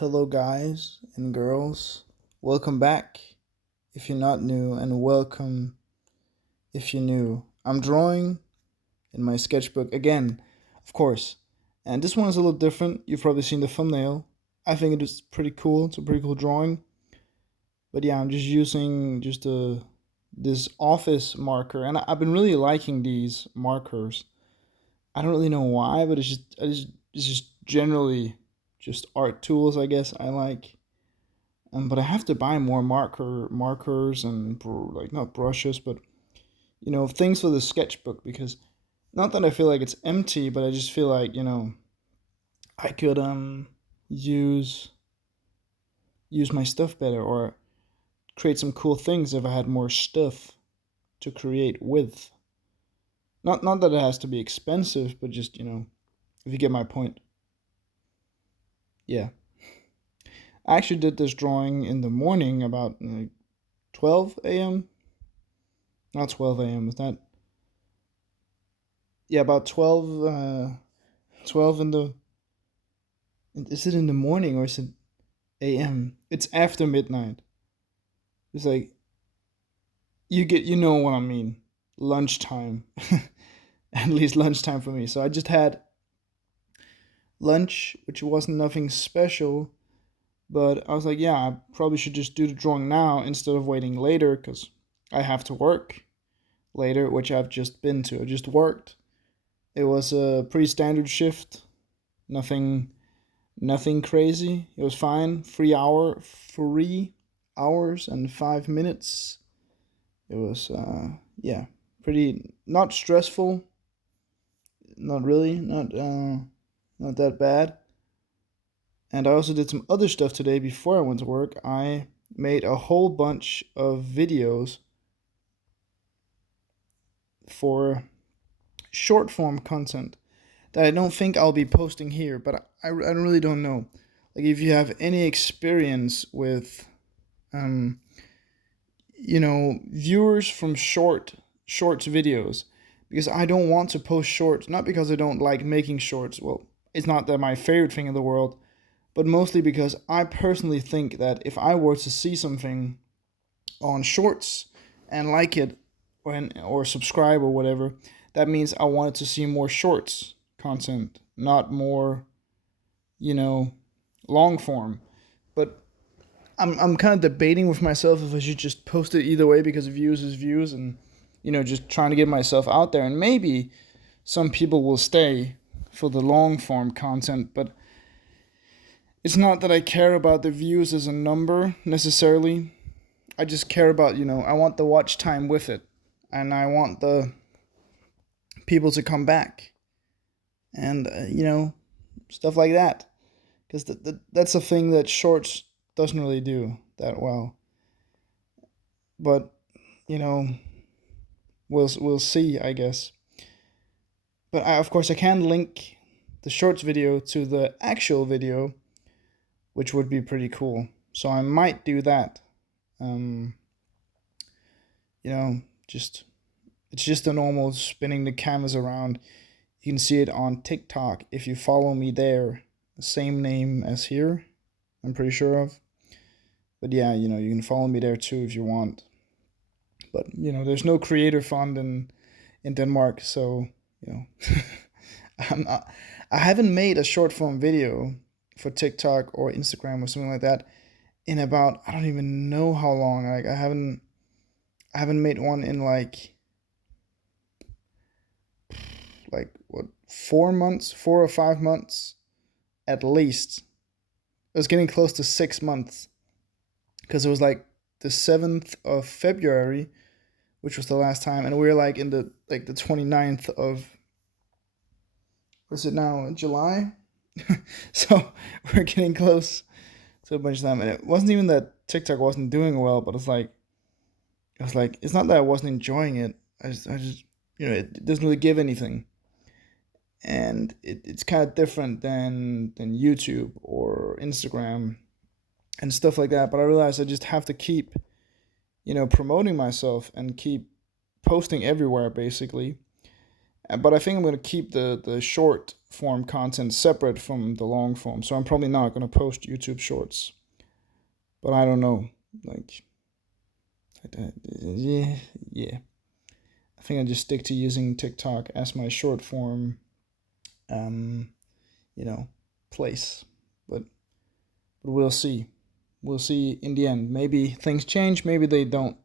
Hello, guys and girls. Welcome back if you're not new, and welcome if you're new. I'm drawing in my sketchbook again, of course. And this one is a little different. You've probably seen the thumbnail. I think it is pretty cool. It's a pretty cool drawing. But yeah, I'm just using this office marker, and I've been really liking these markers. I don't really know why, but it's just generally just art tools, I guess I like. But I have to buy more markers and like not brushes, but things for the sketchbook, because not that I feel like it's empty, but I just feel like I could use use my stuff better, or create some cool things if I had more stuff to create with. Not that it has to be expensive, but just if you get my point. Yeah, I actually did this drawing in the morning about 12 a.m. Not 12 a.m. Is that? Yeah, about 12 in the. Is it in the morning or is it a.m.? It's after midnight. It's like you know what I mean. Lunchtime. At least lunchtime for me. So I just had lunch, which wasn't nothing special, but I was like, yeah, I probably should just do the drawing now instead of waiting later, because I have to work later, which I've just been to. I just worked. It was a pretty standard shift. Nothing crazy. It was fine. 3 hours and 5 minutes. It was yeah, pretty not stressful. Not really. Not that bad. And I also did some other stuff today before I went to work. I made a whole bunch of videos for short form content that I don't think I'll be posting here, but I really don't know. Like, if you have any experience with, viewers from shorts videos, because I don't want to post shorts, not because I don't like making shorts. Well, it's not that my favorite thing in the world, but mostly because I personally think that if I were to see something on shorts and like it, or subscribe or whatever, that means I wanted to see more shorts content, not more, you know, long form. But I'm kind of debating with myself if I should just post it either way, because views is views, and just trying to get myself out there, and maybe some people will stay for the long form content. But it's not that I care about the views as a number necessarily. I just care about, I want the watch time with it, and I want the people to come back, and stuff like that, because that's a thing that shorts doesn't really do that well. But you know, we'll see, I guess. But of course I can link the shorts video to the actual video, which would be pretty cool. So I might do that. Um, just it's just a normal spinning the canvas around. You can see it on TikTok if you follow me there. Same name as here, I'm pretty sure of. But yeah, you can follow me there too if you want. But there's no creator fund in Denmark, so you know, I'm not, I haven't made a short form video for TikTok or Instagram or something like that in about, I don't even know how long. Like, I haven't made one in like what, 4 months, 4 or 5 months at least. It was getting close to 6 months, because it was like the 7th of February, which was the last time, and we were like in the 29th of, what's it now, July. So we're getting close to a bunch of time, and it wasn't even that TikTok wasn't doing well, but it's like it's not that I wasn't enjoying it. I just it doesn't really give anything, and it's kind of different than YouTube or Instagram and stuff like that. But I realized I just have to keep promoting myself and keep posting everywhere, basically. But I think I'm gonna keep the short form content separate from the long form. So I'm probably not gonna post YouTube Shorts. But I don't know. Like, yeah, yeah. I think I just stick to using TikTok as my short form, um, you know, place. But we'll see. We'll see in the end. Maybe things change. Maybe they don't.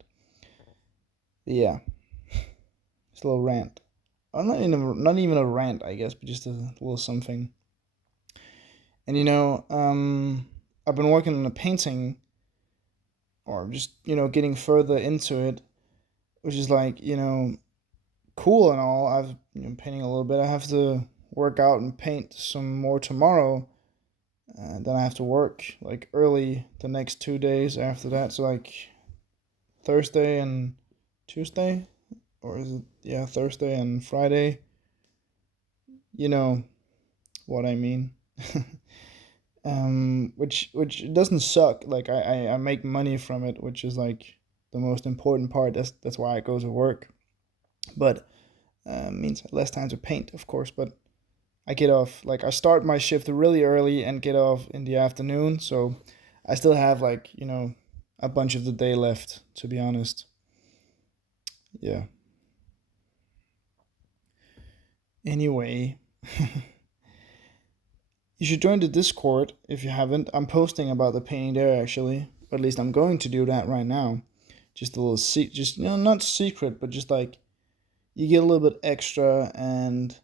But yeah, it's a little rant. Or not even a rant, I guess, but just a little something. And I've been working on a painting, or just getting further into it, which is like cool and all. I've been painting a little bit. I have to work out and paint some more tomorrow. And then I have to work like early the next 2 days after that. So like Thursday and Tuesday, or is it Thursday and Friday? You know what I mean. Which doesn't suck. Like I make money from it, which is like the most important part. That's why I go to work. But means less time to paint, of course. But I get off, like I start my shift really early and get off in the afternoon, so I still have like a bunch of the day left. To be honest, yeah. Anyway, you should join the Discord if you haven't. I'm posting about the painting there actually. Or at least I'm going to do that right now. Just a little just not secret, but just like you get a little bit extra, and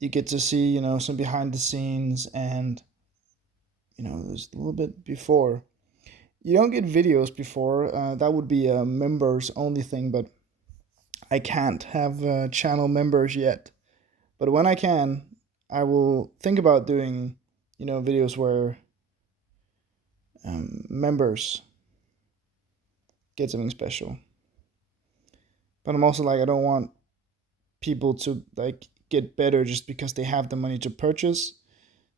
you get to see some behind the scenes, and there's a little bit before. You don't get videos before. That would be a members only thing, but I can't have channel members yet. But when I can, I will think about doing videos where members get something special. But I'm also like, I don't want people to like get better just because they have the money to purchase.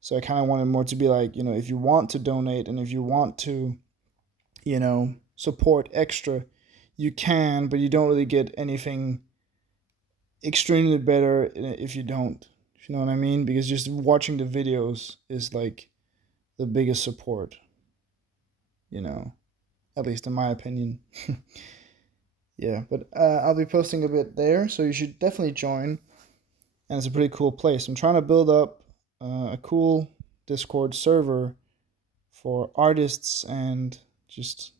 So I kind of want it more to be like, if you want to donate and if you want to, support extra, you can, but you don't really get anything extremely better if you don't. You know what I mean? Because just watching the videos is like the biggest support, at least in my opinion. Yeah, but I'll be posting a bit there, so you should definitely join. And it's a pretty cool place. I'm trying to build up a cool Discord server for artists and just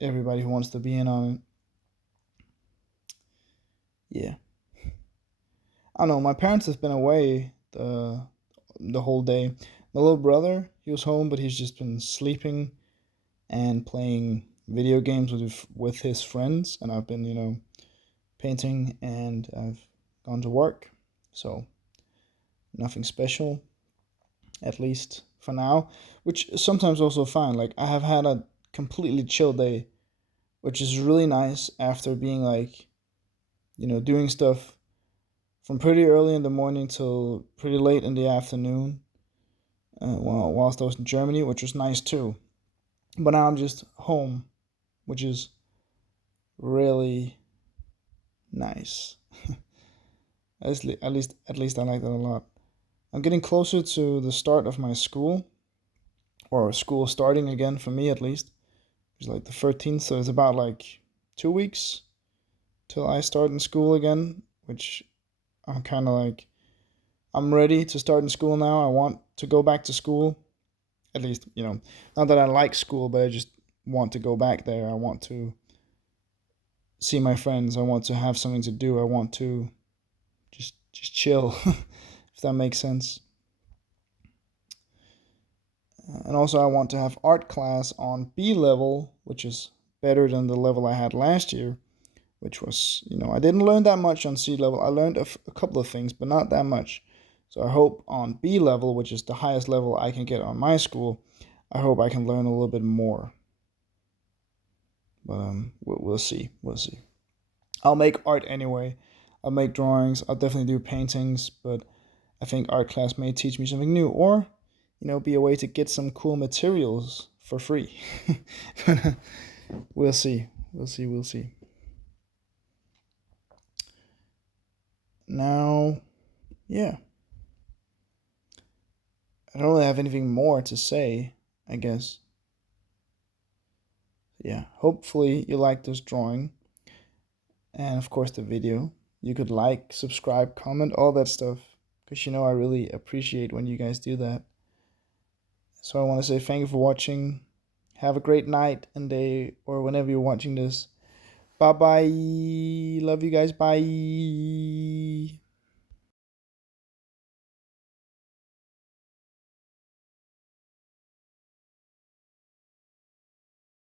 everybody who wants to be in on it. Yeah. I don't know. My parents have been away the whole day. My little brother, he was home, but he's just been sleeping and playing video games with his friends, and I've been painting, and I've gone to work. So nothing special, at least for now, which is sometimes also fine. Like I have had a completely chill day, which is really nice after being like doing stuff from pretty early in the morning till pretty late in the afternoon. Whilst I was in Germany, which was nice too. But now I'm just home, which is really nice. At least I like that a lot. I'm getting closer to the start of my school, or school starting again for me at least. It's like the 13th, so it's about like 2 weeks till I start in school again, which I'm kind of like, I'm ready to start in school now. I want to go back to school. At least, not that I like school, but I just want to go back there. I want to see my friends. I want to have something to do. I want to just chill, if that makes sense. And also, I want to have art class on B level, which is better than the level I had last year, which was, I didn't learn that much on C level. I learned a couple of things, but not that much. So I hope on B level, which is the highest level I can get on my school, I hope I can learn a little bit more. But we'll see. We'll see. I'll make art anyway. I'll make drawings. I'll definitely do paintings, but I think art class may teach me something new, or be a way to get some cool materials for free. We'll see. We'll see. Now, yeah. I don't really have anything more to say, I guess. Yeah, hopefully you like this drawing and of course the video. You could like, subscribe, comment, all that stuff, because I really appreciate when you guys do that. So I want to say thank you for watching. Have a great night and day, or whenever you're watching this. Bye bye. Love you guys. Bye.